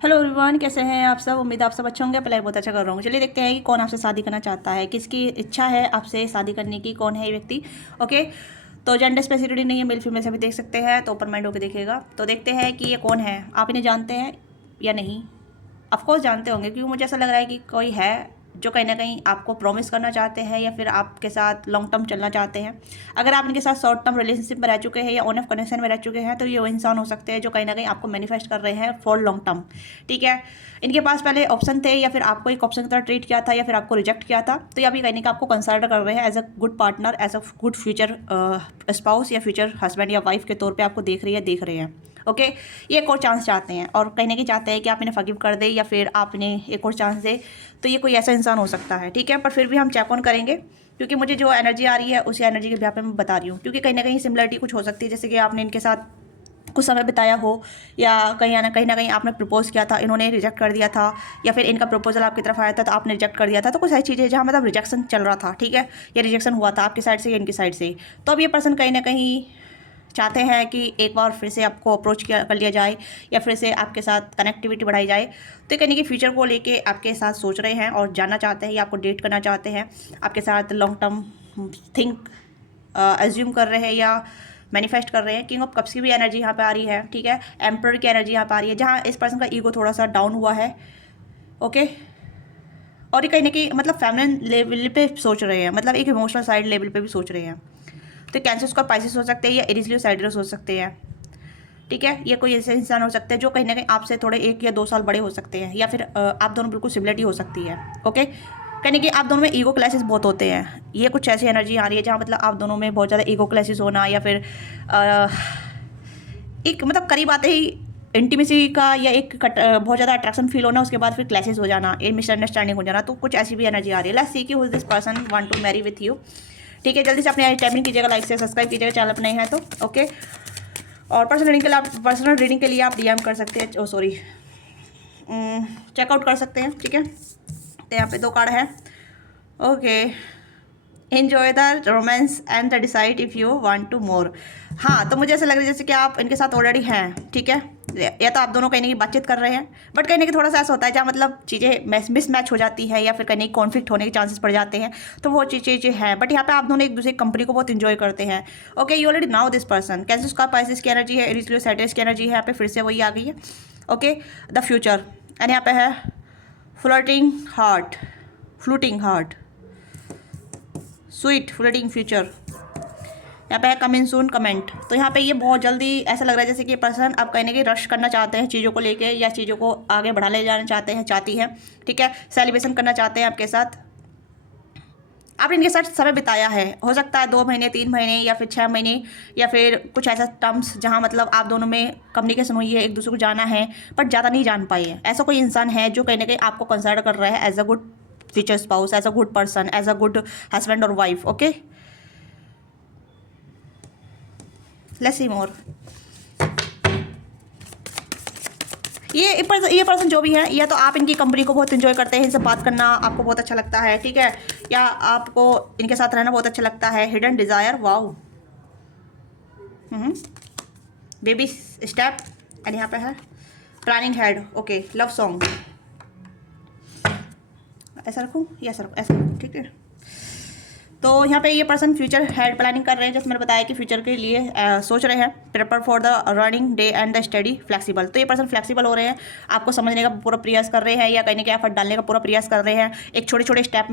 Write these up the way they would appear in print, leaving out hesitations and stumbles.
Hello everyone, कैसे हैं आप सब। उम्मीद है आप सब अच्छे होंगे। पहले बहुत अच्छा कर रहा हूँ। चलिए देखते हैं कि कौन आपसे शादी करना चाहता है, किसकी इच्छा है आपसे शादी करने की, कौन है ये व्यक्ति। ओके, तो जेंडर स्पेसिफिसिटी नहीं है, मेल फीमेल से भी देख सकते हैं, तो ओपन माइंड होकर देखिएगा। तो देखते हैं कि ये कौन है, आप इन्हें जानते हैं या नहीं। ऑफकोर्स जानते होंगे, क्योंकि मुझे ऐसा लग रहा है कि कोई है जो कहीं ना कहीं आपको प्रॉमिस करना चाहते हैं या फिर आपके साथ लॉन्ग टर्म चलना चाहते हैं। अगर आप इनके साथ शॉर्ट टर्म रिलेशनशिप में रह चुके हैं या ऑन ऑफ कनेक्शन में रह चुके हैं, तो ये वो इंसान हो सकते हैं जो कहीं ना कहीं आपको मैनिफेस्ट कर रहे हैं फॉर लॉन्ग टर्म। ठीक है, इनके पास पहले ऑप्शन थे या फिर आपको एक ऑप्शन की तरह ट्रीट किया था या फिर आपको रिजेक्ट किया था, तो ये अभी कहीं ना कहीं आपको कंसिडर कर रहे हैं as a good partner, as a good future spouse या फ्यूचर हस्बैंड या वाइफ के तौर पर आपको देख रहे हैं। ओके, ये एक और चांस चाहते हैं और कहीं ना कहीं चाहते हैं कि आप इन्हें फॉरगिव कर दें या फिर आप इन्हें एक और चांस दें। तो ये कोई ऐसा इंसान हो सकता है, ठीक है। पर फिर भी हम चेक ऑन करेंगे, क्योंकि मुझे जो एनर्जी आ रही है उसी एनर्जी के बिहाफ पे मैं बता रही हूँ। क्योंकि कहीं ना कहीं सिमिलरिटी कुछ हो सकती है, जैसे कि आपने इनके साथ कुछ समय बिताया हो या कहीं ना कहीं आपने प्रपोज किया था, इन्होंने रिजेक्ट कर दिया था, या फिर इनका प्रपोजल आपकी तरफ आया था तो आपने रिजेक्ट कर दिया था। तो कुछ ऐसी चीज़ें जहाँ मतलब रिजेक्शन चल रहा था, ठीक है, या रिजेक्शन हुआ था आपकी साइड से या इनकी साइड से। तो अब ये पर्सन कहीं ना कहीं चाहते हैं कि एक बार फिर से आपको अप्रोच किया कर लिया जाए या फिर से आपके साथ कनेक्टिविटी बढ़ाई जाए। तो कहने की फ्यूचर को लेके आपके साथ सोच रहे हैं और जानना चाहते हैं या आपको डेट करना चाहते हैं, आपके साथ लॉन्ग टर्म थिंक एज्यूम कर रहे हैं या मैनिफेस्ट कर रहे हैं। किंग ऑफ कप्स की भी एनर्जी यहाँ पे आ रही है, ठीक है। एम्पर की एनर्जी यहाँ पे आ रही है, जहाँ इस पर्सन का ईगो थोड़ा सा डाउन हुआ है। ओके, और ये कहीं ना कहीं मतलब फेमिनिन लेवल पे सोच रहे हैं, मतलब एक इमोशनल साइड लेवल पे भी सोच रहे हैं। तो कैंसर का पाइसिस हो सकते हैं या एरिस साइड्रस हो सकते हैं, ठीक है। ये कोई ऐसे इंसान हो सकते हैं जो कहीं ना कहीं आपसे थोड़े 1 या 2 साल बड़े हो सकते हैं, या फिर आप दोनों बिल्कुल सिमिलरिटी हो सकती है। ओके, कहने कि आप दोनों में ईगो क्लैशेस बहुत होते हैं। ये कुछ ऐसी एनर्जी आ रही है जहाँ मतलब आप दोनों में बहुत ज़्यादा ईगो क्लैशेस होना, या फिर एक मतलब करीब आते ही इंटीमेसी का या बहुत ज़्यादा अट्रैक्शन फील होना, उसके बाद फिर क्लैशेस हो जाना, एक मिसअंडरस्टैंडिंग हो जाना। तो कुछ ऐसी भी एनर्जी आ रही है। लेट्स सी कि who this person want to marry with you. ठीक है, जल्दी से अपने टाइमिंग कीजिएगा, लाइक से सब्सक्राइब कीजिएगा चैनल पर नहीं है तो। ओके, और पर्सनल रीडिंग के लिए आप डीएम कर सकते हैं, सॉरी चेकआउट कर सकते हैं, ठीक है। तो यहाँ पे 2 कार्ड है। Okay, enjoy the romance and the decide if you want to more. हाँ, तो मुझे ऐसा लग रहा है जैसे कि आप इनके साथ ऑलरेडी हैं, ठीक है। या तो आप दोनों कहीं ना कहीं बातचीत कर रहे हैं, बट कहीं ना कहीं थोड़ा सा ऐसा होता है जहाँ मतलब चीज़ें मिसमैच हो जाती है या फिर कहीं ना कहीं कॉन्फ्लिक्ट होने के चांसेस पड़ जाते हैं। तो वो चीज़ें हैं, बट यहाँ पे आप दोनों एक दूसरे कंपनी को बहुत इंजॉय करते हैं। Okay, you already now this person. Cancer का पाइसिस की एनर्जी है, एरीज लियो सैजिटेरियस की एनर्जी है, यहाँ पे फिर से वही आ गई है। ओके, द फ्यूचर, एंड यहाँ पे है flirting heart, fluting heart, sweet flirting future. यहाँ पे है कम इन सून कमेंट। तो यहाँ पे ये बहुत जल्दी ऐसा लग रहा है जैसे कि ये पर्सन आप कहीं ना कहीं रश करना चाहते हैं चीज़ों को लेके, या चीज़ों को आगे बढ़ा ले जाना चाहते हैं, चाहती हैं, ठीक है। सेलिब्रेशन करना चाहते हैं आपके साथ। आपने इनके साथ समय बिताया है, हो सकता है 2 महीने, 3 महीने या फिर 6 महीने, या फिर कुछ ऐसा टर्म्स जहाँ मतलब आप दोनों में कम्युनिकेशन हुई है, एक दूसरे को जाना है, बट ज़्यादा नहीं जान पाई है। ऐसा कोई इंसान है जो कहीं ना कहीं आपको कंसिडर कर रहा है as a good future spouse, as a good person, as a good husband और wife. Okay, let's see more. ये पर्सन जो भी है, या तो आप इनकी कंपनी को बहुत इंजॉय करते हैं, इनसे बात करना आपको बहुत अच्छा लगता है, ठीक है, या आपको इनके साथ रहना बहुत अच्छा लगता है। Hidden desire, wow, baby step, and यहाँ पे है planning head. Okay, love song, ऐसा रखूँ या ऐसा रखूँ, ऐसा रखूँ, ठीक है। तो यहाँ पे ये पर्सन फ्यूचर हेड प्लानिंग कर रहे हैं, जैसे मैंने बताया कि फ्यूचर के लिए सोच रहे हैं। Prepare for the running day and the study flexible. तो ये पर्सन फ्लेक्सिबल हो रहे हैं, आपको समझने का पूरा प्रयास कर रहे हैं, या कहीं ना कहीं एफर्ट डालने का पूरा प्रयास कर रहे हैं। एक छोटे छोटे स्टेप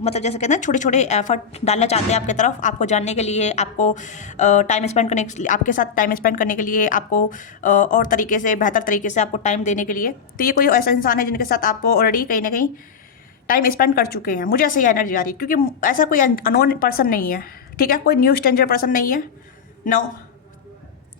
मतलब जैसे कहते हैं छोटे छोटे एफर्ट डालना चाहते हैं आपकी तरफ, आपको जानने के लिए, आपको टाइम स्पेंड करने, आपके साथ टाइम स्पेंड करने के लिए, आपको और तरीके से, बेहतर तरीके से आपको टाइम देने के लिए। तो ये कोई ऐसा इंसान है जिनके साथ आपको ऑलरेडी कहीं ना कहीं टाइम स्पेंड कर चुके हैं। मुझे ऐसे ही एनर्जी आ रही है, क्योंकि ऐसा कोई अननोन पर्सन नहीं है, ठीक है, कोई न्यू स्ट्रेंजर पर्सन नहीं है। नो,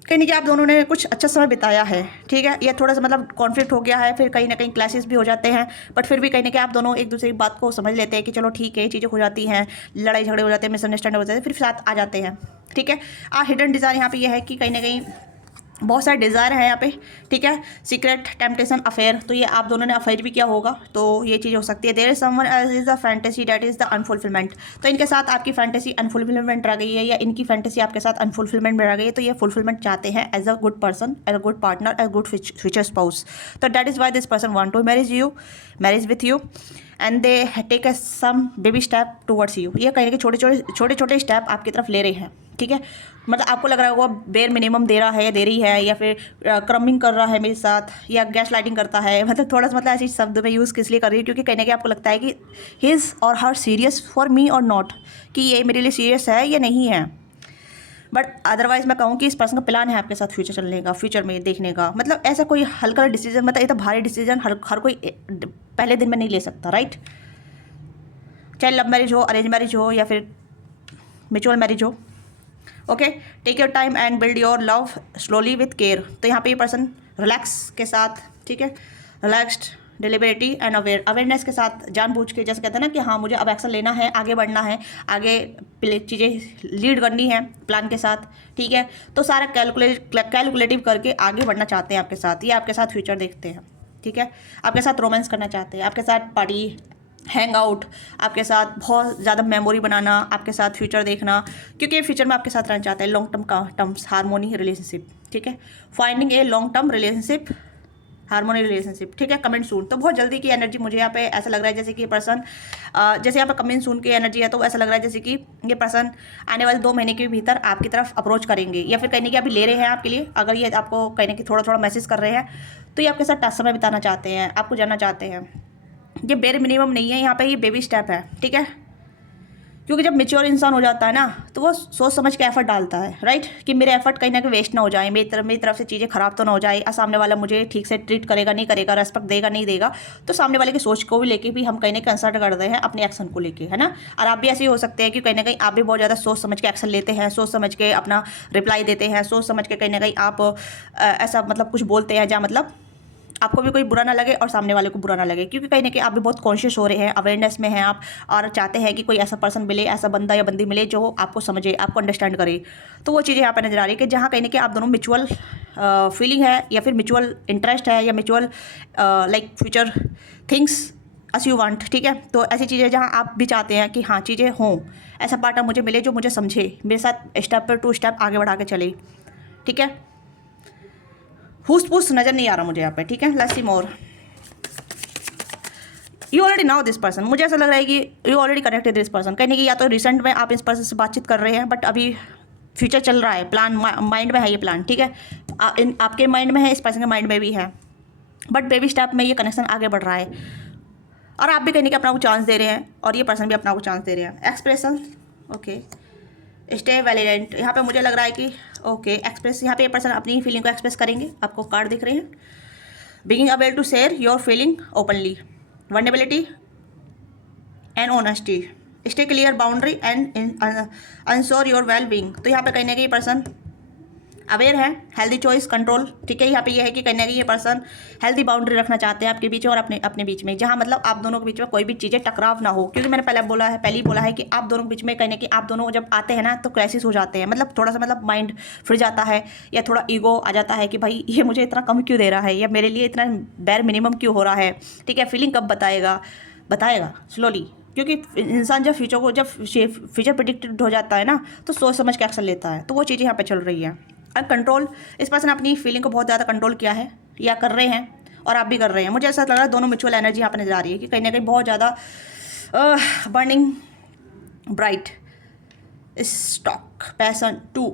कहीं ना कहीं आप दोनों ने कुछ अच्छा समय बिताया है, ठीक है। ये थोड़ा सा मतलब कॉन्फ्लिक्ट हो गया है, फिर कहीं ना कहीं क्लैशेस भी हो जाते हैं, बट फिर भी कहीं ना कहीं आप दोनों एक दूसरे की बात को समझ लेते हैं कि चलो ठीक है, चीज़ें हो जाती हैं, लड़ाई झगड़े हो जाते हैं, मिसअंडरस्टैंड हो जाते हैं, फिर साथ आ जाते हैं, ठीक है। हिडन डिज़ायर यहाँ पे ये है कि कहीं ना कहीं बहुत सारे डिज़ायर है यहाँ पे, ठीक है। सीक्रेट, टेम्पटेशन, अफेयर, तो ये आप दोनों ने अफेयर भी किया होगा, तो ये चीज़ हो सकती है। There is someone else is the fantasy that is the unfulfilment, तो इनके साथ आपकी फैंटेसी अनफुलफिलमेंट रह गई है, या इनकी फैंटेसी आपके साथ अनफुलफिलमेंट में रह गई है, तो ये फुलफिलमेंट चाहते हैं as a good person, as a good partner, as good future spouse. तो that is why this person want to marriage with you and they take a some baby step towards you. ये कहीं ना कहीं छोटे छोटे step आपकी तरफ ले रहे हैं, ठीक है। मतलब आपको लग रहा है वो बेर मिनिमम दे रहा है, दे रही है, या फिर क्रमिंग कर रहा है मेरे साथ, या गैस लाइटिंग करता है, मतलब थोड़ा सा मतलब ऐसे शब्द में यूज़ किस लिए कर रही है, क्योंकि कहीं ना कहीं आपको लगता है कि हिज और हर सीरियस फॉर मी और नॉट, कि ये मेरे लिए सीरियस है या नहीं है। बट अदरवाइज मैं कहूँ कि इस पर्सन का प्लान है आपके साथ फ्यूचर चलने का, फ्यूचर में देखने का, मतलब ऐसा कोई हल्का डिसीजन, मतलब ये तो भारी डिसीजन हर कोई पहले दिन में नहीं ले सकता, राइट। चाहे लव मैरिज हो, अरेंज मैरिज हो, या फिर म्यूचुअल मैरिज हो। Okay, take your time and build your love slowly with care. तो यहाँ पे ये पर्सन रिलैक्स के साथ, ठीक है, रिलैक्स्ड, डिलिबरेटी एंड अवेयरनेस के साथ, जानबूझ के, जैसे कहते हैं ना कि हाँ मुझे अब एक्शन लेना है, आगे बढ़ना है, आगे चीज़ें लीड करनी है प्लान के साथ, ठीक है। तो सारा कैलकुलेटिव करके आगे बढ़ना चाहते हैं आपके साथ, ये आपके साथ फ्यूचर देखते हैं, ठीक है। आपके साथ रोमांस करना चाहते हैं, आपके साथ पार्टी, हैंग आउट, आपके साथ बहुत ज़्यादा मेमोरी बनाना, आपके साथ फ्यूचर देखना, क्योंकि ये फ्यूचर में आपके साथ रहना चाहते हैं। लॉन्ग टर्म्स हारमोनी रिलेशनशिप, ठीक है, finding a long term relationship, harmony relationship, ठीक है, कमेंट सून। तो बहुत जल्दी की एनर्जी मुझे यहाँ पे ऐसा लग रहा है जैसे कि ये पर्सन, जैसे यहाँ पे कमेंट सून की एनर्जी है, तो ऐसा लग रहा है जैसे कि ये पर्सन आने वाले 2 महीने के भीतर आपकी तरफ अप्रोच करेंगे, या फिर कहने की अभी ले रहे हैं आपके लिए। अगर ये आपको कहने की थोड़ा थोड़ा मैसेज कर रहे हैं, तो ये आपके साथ समय बिताना चाहते हैं, आपको जानना चाहते हैं। ये बेर मिनिमम नहीं है यहाँ पे, ये बेबी स्टेप है, ठीक है। क्योंकि जब मेच्योर इंसान हो जाता है ना, तो वो सोच समझ के एफर्ट डालता है, राइट, कि मेरे एफर्ट कहीं ना कहीं वेस्ट ना हो जाए, मेरी तरफ से चीज़ें ख़राब तो ना हो जाए, सामने वाला मुझे ठीक से ट्रीट करेगा नहीं करेगा, रेस्पेक्ट देगा नहीं देगा, तो सामने वाले की सोच को भी लेके भी हम कहीं ना कंसल्ट कर रहे हैं अपने एक्शन को लेके, है ना। और आप भी ऐसे ही हो सकते हैं कि कहीं ना कहीं आप भी बहुत ज़्यादा सोच समझ के एक्शन लेते हैं, सोच समझ के अपना रिप्लाई देते हैं, सोच समझ के कहीं ना कहीं आप ऐसा मतलब कुछ बोलते हैं जहाँ मतलब आपको भी कोई बुरा ना लगे और सामने वाले को बुरा ना लगे, क्योंकि कहीं ना कहीं आप भी बहुत कॉन्शियस हो रहे हैं, अवेयरनेस में हैं आप, और चाहते हैं कि कोई ऐसा पर्सन मिले, ऐसा बंदा या बंदी मिले जो आपको समझे, आपको अंडरस्टैंड करे। तो वो चीज़ें यहाँ पर नजर आ रही है कि जहाँ कहीं ना कहीं आप दोनों म्यूचुअल फीलिंग है, या फिर म्यूचुअल इंटरेस्ट है, या mutual like future things us you want, ठीक है। तो ऐसी चीज़ें जहाँ आप भी चाहते हैं कि हाँ चीज़ें हों, ऐसा पार्टनर मुझे मिले जो मुझे समझे, मेरे साथ स्टेप पर 2 स्टेप आगे बढ़ा के चले, ठीक है। हुस पुस नज़र नहीं आ रहा मुझे यहाँ पे, ठीक है। Let's see more. You already now this person, मुझे ऐसा लग रहा है कि you already connected this person, कहीं कि या तो रिसेंट में आप इस पर्सन से बातचीत कर रहे हैं, बट अभी फ्यूचर चल रहा है, प्लान माइंड में है, ये प्लान, ठीक है। आपके माइंड में है, इस पर्सन के माइंड में भी है, बट बेबी स्टेप में ये कनेक्शन आगे बढ़ रहा है, और आप भी कहीं कि अपना को चांस दे रहे हैं, और ये पर्सन भी अपना को चांस दे रहे हैं। एक्सप्रेशन, ओके, स्टे वैलिडेंट, यहाँ पे मुझे लग रहा है कि ओके एक्सप्रेस, यहाँ पे ये पर्सन अपनी फीलिंग को एक्सप्रेस करेंगे, आपको कार्ड दिख रहे हैं। Being able to share your feeling openly, vulnerability and honesty, stay clear boundary and ensure your well being. तो यहाँ पे कहीं ना कहीं पर्सन अवेयर है, हेल्दी चॉइस, कंट्रोल, ठीक है। यहाँ पे ये है कि कहीं ना कहीं ये पर्सन हेल्दी बाउंड्री रखना चाहते हैं आपके बीच में और अपने बीच में, जहाँ मतलब आप दोनों के बीच में कोई भी चीज़ें टकराव ना हो, क्योंकि मैंने पहले ही बोला है कि आप दोनों के बीच में कहीं ना कहीं आप दोनों जब आते हैं ना तो क्राइसिस हो जाते हैं, मतलब थोड़ा सा मतलब माइंड फिर जाता है, या थोड़ा ईगो आ जाता है कि भाई ये मुझे इतना कम क्यों दे रहा है, या मेरे लिए इतना बेर मिनिमम क्यों हो रहा है, ठीक है। फीलिंग कब बताएगा स्लोली, क्योंकि इंसान जब फ्यूचर प्रेडिक्टेड हो जाता है ना, तो सोच समझ के एक्शन लेता है, तो वो चीज़ें यहाँ पे चल रही है। और कंट्रोल, इस पर्सन ने अपनी फीलिंग को बहुत ज़्यादा कंट्रोल किया है, या कर रहे हैं, और आप भी कर रहे हैं। मुझे ऐसा लग रहा है दोनों म्यूचुअल एनर्जी यहाँ पर नजर आ रही है कि कहीं ना कहीं बहुत ज़्यादा burning bright stoke passion to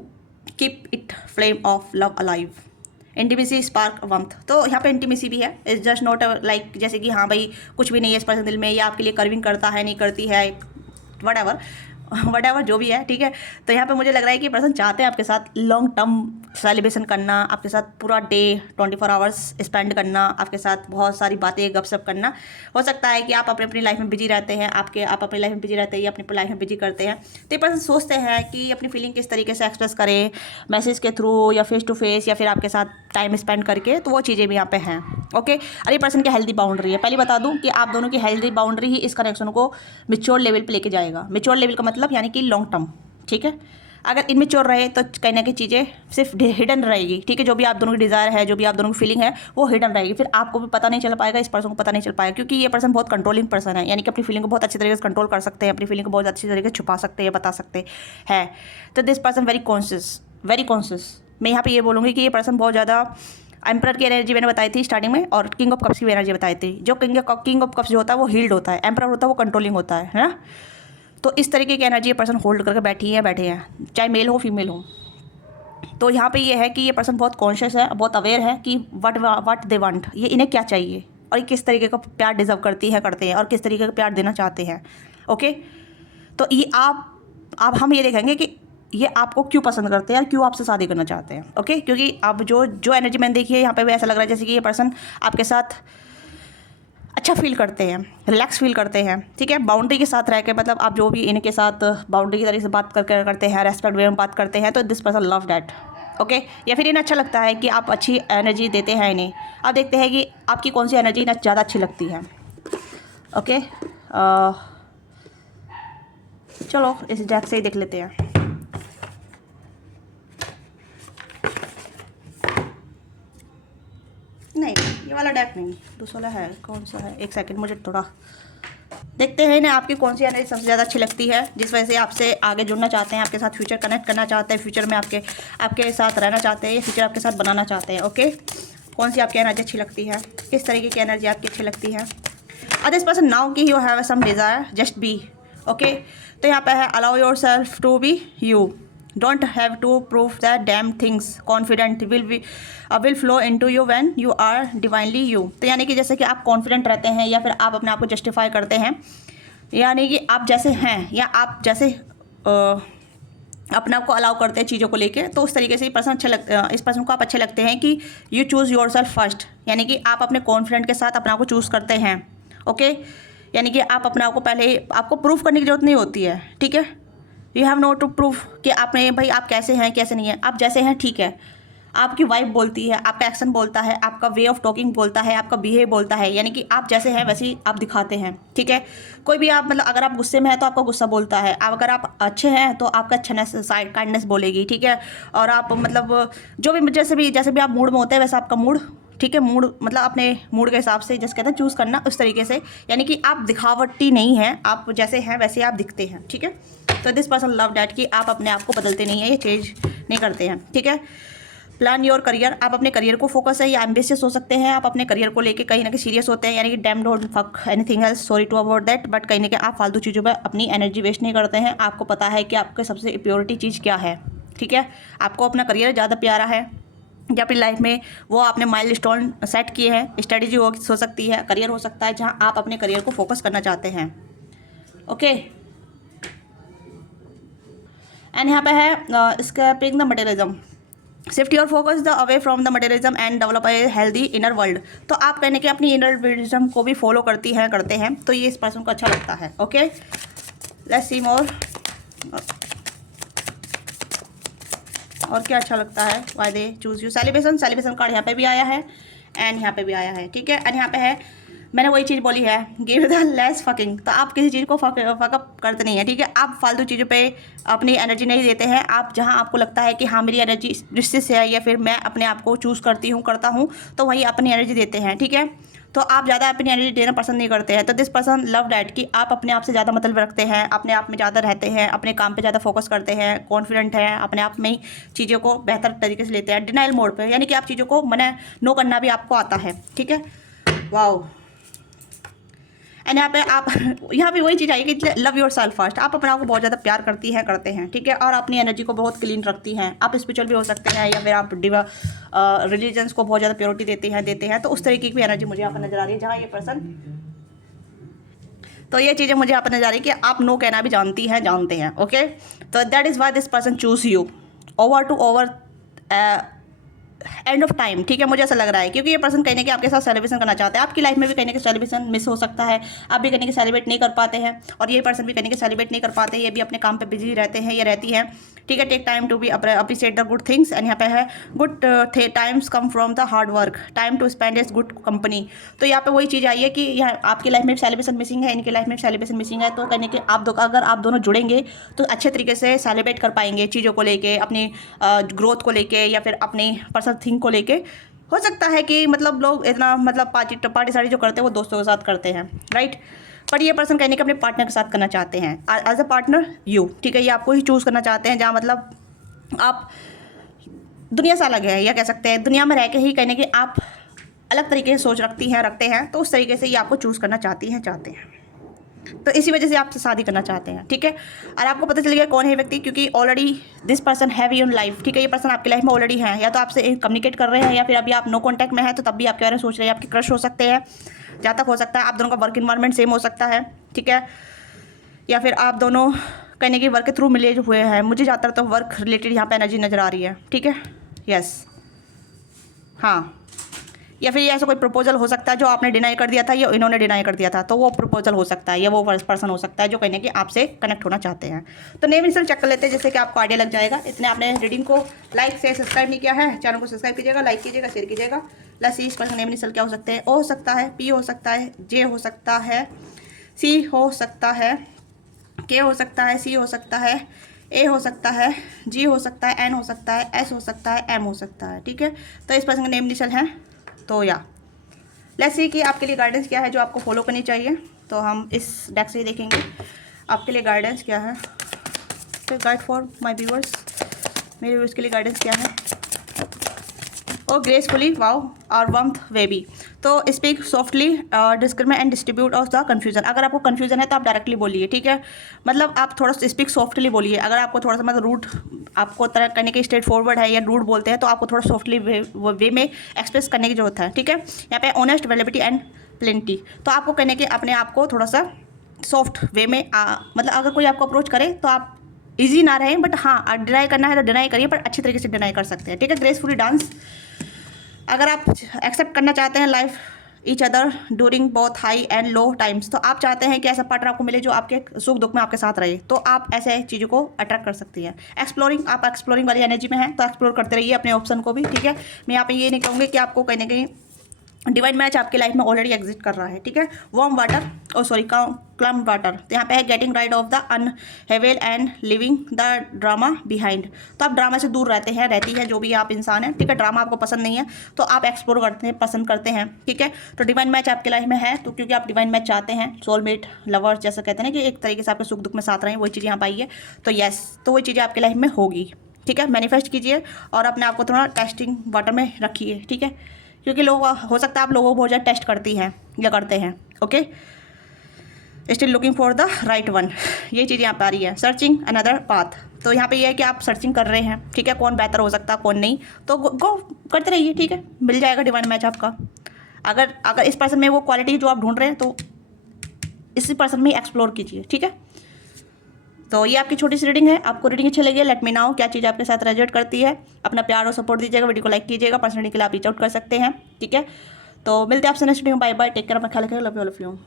keep it flame of love alive, intimacy spark warmth. तो यहाँ पे इंटीमेसी भी है, इट्स जस्ट नॉट लाइक जैसे कि हाँ भाई कुछ भी नहीं है इस पर्सन दिल में, या आपके लिए कर्विंग करता है नहीं करती है, वट एवर जो भी है, ठीक है। तो यहाँ पे मुझे लग रहा है कि पर्सन चाहते हैं आपके साथ लॉन्ग टर्म सेलिब्रेशन करना, आपके साथ पूरा डे 24 आवर्स स्पेंड करना, आपके साथ बहुत सारी बातें गपशप करना। हो सकता है कि आप अपनी लाइफ में बिजी रहते हैं, आप अपनी लाइफ में बिजी रहते हैं, या अपनी लाइफ में बिजी करते हैं, तो ये पर्सन सोचते हैं कि अपनी फीलिंग किस तरीके से एक्सप्रेस करें, मैसेज के थ्रू या फेस टू फेस, या फिर आपके साथ टाइम स्पेंड करके, तो वो चीज़ें भी यहाँ पे हैं, ओके। और ये पर्सन की हेल्दी बाउंड्री है, पहले बता दूँ कि आप दोनों की हेल्दी बाउंड्री ही इस कनेक्शन को मिच्योर लेवल पे लेके जाएगा। मिच्योर लेवल का मतलब यानी कि लॉन्ग टर्म, ठीक है। अगर इनमेच्योर रहे तो कहीं ना कहीं चीज़ें सिर्फ हिडन रहेगी, ठीक है। जो भी आप दोनों की डिज़ायर है, जो भी आप दोनों की फीलिंग है, वो हिडन रहेगी। फिर आपको भी पता नहीं चल पाएगा, इस पर्सन को पता नहीं चल पाएगा, क्योंकि ये पर्सन बहुत कंट्रोलिंग पर्सन है, यानी कि अपनी फीलिंग को बहुत अच्छी तरीके से कंट्रोल कर सकते हैं, अपनी फीलिंग को बहुत अच्छी तरीके से छुपा सकते हैं, बता सकते हैं। तो this person very conscious, very conscious. मैं यहाँ पे ये बोलूँगी कि ये पर्सन बहुत ज़्यादा एम्परर की एनर्जी मैंने बताई थी स्टार्टिंग में, और किंग ऑफ कप्स की एनर्जी बताई थी। जो किंग ऑफ कप्स जो होता है वो हील्ड होता है, एम्परर होता है वो कंट्रोलिंग होता है ना। तो इस तरीके की एनर्जी ये पर्सन होल्ड करके बैठे हैं, चाहे मेल हो फीमेल हो। तो यहाँ पे ये है कि ये पर्सन बहुत कॉन्शियस है, बहुत अवेयर है कि व्हाट दे वांट, ये इन्हें क्या चाहिए और ये किस तरीके का प्यार डिजर्व करती है, करते हैं, और किस तरीके का प्यार देना चाहते हैं। ओके, तो ये आप हम ये देखेंगे कि ये आपको क्यों पसंद करते हैं और क्यों आपसे शादी करना चाहते हैं। ओके, क्योंकि अब जो एनर्जी मैंने देखी है यहाँ पे भी ऐसा लग रहा है जैसे कि ये पर्सन आपके साथ अच्छा फील करते हैं, रिलैक्स फील करते हैं, ठीक है। बाउंड्री के साथ रह के, मतलब आप जो भी इनके साथ बाउंड्री की तरीके से बात करते हैं, रेस्पेक्ट वे में बात करते हैं, तो this person love that. Okay, या फिर इन्हें अच्छा लगता है कि आप अच्छी एनर्जी देते हैं इन्हें। अब देखते हैं कि आपकी कौन सी एनर्जी इन्हें ज़्यादा अच्छी लगती है। ओके, चलो इस डेक से ही देख लेते हैं। नहीं, ये वाला डेक नहीं, दूसरा है, कौन सा है, एक सेकंड, मुझे थोड़ा देखते हैं ना आपकी कौन सी एनर्जी सबसे ज़्यादा अच्छी लगती है, जिस वजह से आपसे आगे जुड़ना चाहते हैं, आपके साथ फ्यूचर कनेक्ट करना चाहते हैं, फ्यूचर में आपके साथ रहना चाहते हैं, या फ्यूचर आपके साथ बनाना चाहते हैं। ओके, कौन सी आपकी एनर्जी अच्छी लगती है, किस तरीके की एनर्जी आपकी अच्छी लगती है। दिस पर्सन नाउ की you have some desire, just be. Okay, तो यहाँ पे है allow your self to be you, don't have to prove that damn things, confident will flow into you when you are divinely you. तो यानी कि जैसे कि आप कॉन्फिडेंट रहते हैं, या फिर आप अपने आप को जस्टिफाई करते हैं, यानी कि आप जैसे हैं, या आप जैसे अपने आप को अलाउ करते हैं चीज़ों को लेके, तो उस तरीके से इस पर्सन को आप अच्छे लगते हैं कि you choose your self first, यानी कि आप अपने कॉन्फिडेंट के साथ अपने आप को चूज़ करते हैं। ओके, यानी कि आप अपने आप को पहले, आपको प्रूफ करने की जरूरत नहीं होती है, ठीक है। You have no to proof कि आपने भाई आप कैसे हैं कैसे नहीं है, आप जैसे हैं ठीक है। आपकी वाइब बोलती है, आपका एक्शन बोलता है, आपका वे ऑफ टॉकिंग बोलता है, आपका बिहेव बोलता है, यानी कि आप जैसे हैं वैसे ही आप दिखाते हैं, ठीक है। कोई भी आप, मतलब अगर आप गुस्से में हैं तो आपका गुस्सा बोलता है, अगर आप अच्छे हैं तो आपका अच्छानेस काइंडनेस बोलेगी, ठीक है। और आप मतलब जो भी जैसे भी आप मूड में होते हैं वैसे आपका मूड, ठीक है। मूड मतलब अपने मूड के हिसाब से जैसे कहते हैं चूज़ करना, उस तरीके से, यानी कि आप दिखावटी नहीं हैं, आप जैसे हैं वैसे आप दिखते हैं, ठीक है। तो दिस पर्सन लव डैट कि आप अपने आप को बदलते नहीं हैं, ये चेंज नहीं करते हैं, ठीक है। प्लान योर करियर, आप अपने करियर को फोकस है या एम्बिशियस हो सकते हैं, आप अपने करियर को लेके कहीं ना कहीं सीरियस होते हैं, यानी कि damn don't fuck anything else, sorry to about that, but कहीं ना कहीं आप फालतू चीज़ों पर अपनी एनर्जी वेस्ट नहीं करते हैं। आपको पता है कि आपके सबसे प्योरिटी चीज़ क्या है, ठीक है। आपको अपना करियर ज़्यादा प्यारा है, या अपनी लाइफ में वो आपने माइलस्टोन सेट किए हैं, स्ट्रेटजी हो सकती है, करियर हो सकता है जहां आप अपने करियर को फोकस करना चाहते हैं। ओके, एंड यहाँ पे है escaping the materialism, shift your focus the away from the materialism and develop a healthy inner world. तो आप कहने के अपनी इनर विजडम को भी फॉलो करते हैं, तो ये इस पर्सन को अच्छा लगता है। ओके, लेट्स सी मोर, और क्या अच्छा लगता है, why they choose you. Celebration card यहाँ पे भी आया है एंड यहाँ पे भी आया है, ठीक है। एंड यहाँ पे है, मैंने वही चीज़ बोली है, गिव द लेस फकिंग, तो आप किसी चीज़ को फकअप करते नहीं है, ठीक है। आप फालतू चीज़ों पे अपनी एनर्जी नहीं देते हैं। आप जहाँ आपको लगता है कि हाँ मेरी एनर्जी रिश्ते से है, या फिर मैं अपने आप को चूज़ करता हूँ, तो वहीं अपनी एनर्जी देते हैं, ठीक है। तो आप ज़्यादा अपनी एनर्जी देना पसंद नहीं करते हैं। तो दिस पर्सन लव डैट कि आप अपने आप से ज़्यादा मतलब रखते हैं, अपने आप में ज़्यादा रहते हैं, अपने काम पे ज़्यादा फोकस करते हैं, कॉन्फिडेंट हैं, अपने आप में ही चीज़ों को बेहतर तरीके से लेते हैं, डिनाइल मोड पे, यानी कि आप चीज़ों को मना नो करना भी आपको आता है, ठीक है। वाओ, एंड यहाँ पे आप यहाँ पे वही चीज़ आई कि लव योर सेल्फ फर्स्ट, आप अपने आप को बहुत ज़्यादा प्यार करते हैं, ठीक है। और अपनी एनर्जी को बहुत क्लीन रखती हैं। आप स्पिरिचुअल भी हो सकते हैं, या फिर आप रिलीजन्स को बहुत ज़्यादा प्योरिटी देते हैं। तो उस तरीके की भी एनर्जी मुझे यहाँ पर नजर आ रही है, जहाँ ये पर्सन, तो ये चीज़ें मुझे यहाँ पर नजर आ रही है कि आप नो कहना भी जानते हैं। ओके, तो that is why this person choose you over end of time, ठीक है, मुझे ऐसा लग रहा है, क्योंकि ये पर्सन कहीं ना कहीं आपके साथ सेलिब्रेशन करना चाहते हैं। आपकी लाइफ में भी कहीं ना कहीं सेलिब्रेशन मिस हो सकता है, आप भी कहीं ना कहीं सेलिब्रेट नहीं कर पाते हैं, और ये पर्सन भी कहीं ना कहीं सेलिब्रेट नहीं कर पाते, ये भी अपने काम पे बिजी रहते हैं, ये रहती है, ठीक है। Take time to be appreciate the good things, and यहाँ पे है good times come from the hard work, time to spend is good company. तो यहाँ पे वही चीज़ आई है कि यहाँ आपकी लाइफ में सेलिब्रेशन मिसिंग है, इनकी लाइफ में सेलिब्रेशन मिसिंग है, तो कहने के अगर आप दोनों जुड़ेंगे तो अच्छे तरीके से सेलिब्रेट कर पाएंगे चीज़ों को लेके, अपनी ग्रोथ को लेके, या फिर अपनी पर्सनल थिंग को लेके। हो सकता है कि मतलब लोग इतना मतलब पार्टी सारी जो करते हैं वो दोस्तों के साथ करते हैं, राइट। पर ये पर्सन कहने के अपने पार्टनर के साथ करना चाहते हैं, एज अ पार्टनर यू, ठीक है। ये आपको ही चूज़ करना चाहते हैं, जहाँ मतलब आप दुनिया से अलग है, या कह सकते हैं दुनिया में रह के ही कहने कि आप अलग तरीके से सोच रखते हैं, तो उस तरीके से ये आपको चूज़ करना चाहते हैं, तो इसी वजह से आपसे शादी करना चाहते हैं, ठीक है। और आपको पता चल गया कौन है व्यक्ति, क्योंकि already this person have in life, ठीक है। ये पर्सन आपकी लाइफ में ऑलरेडी है, या तो आपसे कम्युनिकेट कर रहे हैं, या फिर अभी आप नो कॉन्टैक्ट में है, तो तब भी आपके बारे में सोच रहे हैं, आपके क्रश हो सकते हैं, जहाँ तक हो सकता है आप दोनों का वर्क इन्वायरमेंट सेम हो सकता है, ठीक है। या फिर आप दोनों कहने की वर्क के थ्रू मिले हुए हैं, मुझे ज़्यादातर तो वर्क रिलेटेड यहाँ पे एनर्जी नज़र आ रही है, ठीक है, यस, हाँ। या फिर ऐसा कोई प्रपोजल हो सकता है जो आपने डिनाई कर दिया था या इन्होंने डिनाई कर दिया था, तो वो प्रपोजल हो सकता है, या वो पर्सन हो सकता है जो कहने कि आपसे कनेक्ट होना चाहते हैं। तो नेम इनिशियल चेक कर लेते हैं, जिससे कि आपको आइडिया लग जाएगा। इतने आपने रीडिंग को लाइक से सब्सक्राइब नहीं किया है, चैनल को सब्सक्राइब कीजिएगा, लाइक कीजिएगा, शेयर कीजिएगा। प्लस इस पर्सन नेम इनिशियल क्या हो सकते हैं, ओ हो सकता है, पी हो सकता है, जे हो सकता है, सी हो सकता है, के हो सकता है, सी हो सकता है, ए हो सकता है, जी हो सकता है, एन हो सकता है, एस हो सकता है, एम हो सकता है, ठीक है। तो इस पर्सन का नेम इनिशियल है। तो या लेट्स सी कि आपके लिए गाइडेंस क्या है जो आपको फॉलो करनी चाहिए। तो हम इस डेक से ही देखेंगे आपके लिए गाइडेंस क्या है। तो गाइड फॉर माय व्यूअर्स, मेरे व्यूअर्स के लिए गाइडेंस क्या है। और ग्रेसफुली वाओ और वम्थ वेबी। तो speak softly discriminate and distribute of the confusion. अगर आपको कन्फ्यूजन है तो आप डायरेक्टली बोलिए, ठीक है। मतलब आप थोड़ा सा स्पीक सॉफ्टली बोलिए। अगर आपको थोड़ा सा मतलब रूड आपको तरह करने के स्ट्रेट फॉरवर्ड है या रूड बोलते हैं, तो आपको थोड़ा सॉफ्टली वे में एक्सप्रेस करने की जरूरत है, ठीक है। यहाँ पे ऑनेस्ट, अवेलेबिलिटी एंड प्लेंटी। तो आपको कहने के अपने आप को थोड़ा सा सॉफ्ट वे में मतलब अगर कोई आपको अप्रोच करे तो आप ईजी ना रहें, बट हाँ डिनाई करना है तो डिनाई करिए, पर अच्छी तरीके से डिनाई कर सकते हैं, ठीक है। Gracefully dance. अगर आप एक्सेप्ट करना चाहते हैं life each other during both high and low times, तो आप चाहते हैं कि ऐसा पार्टनर आपको मिले जो आपके सुख दुख में आपके साथ रहे, तो आप ऐसे चीज़ों को अट्रैक्ट कर सकती हैं। एक्सप्लोरिंग, आप एक्सप्लोरिंग वाली एनर्जी में हैं, तो एक्सप्लोर करते रहिए अपने ऑप्शन को भी, ठीक है। मैं यहाँ पे ये नहीं कहूँगी कि आपको कहीं ना कहीं डिवाइन मैच आपकी लाइफ में ऑलरेडी एग्जिस्ट कर रहा है, ठीक है। Warm water, oh sorry calm water. तो यहाँ पे है getting rid of the upheaval and living the drama behind. तो आप ड्रामा से दूर रहते हैं, रहती है जो भी आप इंसान हैं, ठीक है। ड्रामा आपको पसंद नहीं है, तो आप एक्सप्लोर करते हैं, पसंद करते हैं, ठीक है। तो डिवाइन मैच आपकी लाइफ में है, तो क्योंकि आप डिवाइन मैच चाहते हैं, सोलमेट लवर्स जैसा कहते हैं ना, कि एक तरीके से आपके सुख दुख में साथ रहें, वही चीज़ यहाँ पाई है। तो येस, तो वही चीज़ें आपकी लाइफ में होगी, ठीक है। मैनिफेस्ट कीजिए और अपने आप को थोड़ा टेस्टिंग वाटर में रखिए, ठीक है। क्योंकि लोग, हो सकता है आप लोगों को बहुत ज़्यादा टेस्ट करती हैं या करते हैं, okay. Still looking for the right one, ये चीज़ यहाँ पर आ रही है। Searching another path. तो यहाँ पे ये है कि आप सर्चिंग कर रहे हैं, ठीक है, कौन बेहतर हो सकता है कौन नहीं, तो गो करते रहिए, ठीक है। मिल जाएगा डिवाइन मैच आपका। अगर इस पर्सन में वो क्वालिटी जो आप ढूंढ रहे हैं, तो इसी पर्सन में एक्सप्लोर कीजिए, ठीक है। तो ये आपकी छोटी सी रीडिंग है। आपको रीडिंग अच्छी लगी है, लेट मी नाउ क्या चीज़ आपके साथ रेजोनेट करती है। अपना प्यार और सपोर्ट दीजिएगा, वीडियो को लाइक कीजिएगा, पर्सनली के लिए आप रीच आउट कर सकते हैं, ठीक है। तो मिलते हैं आपसे नेक्स्ट वीडियो में। बाय बाय, टेक केयर, अपना ख्याल रखिएगा, love you all of you.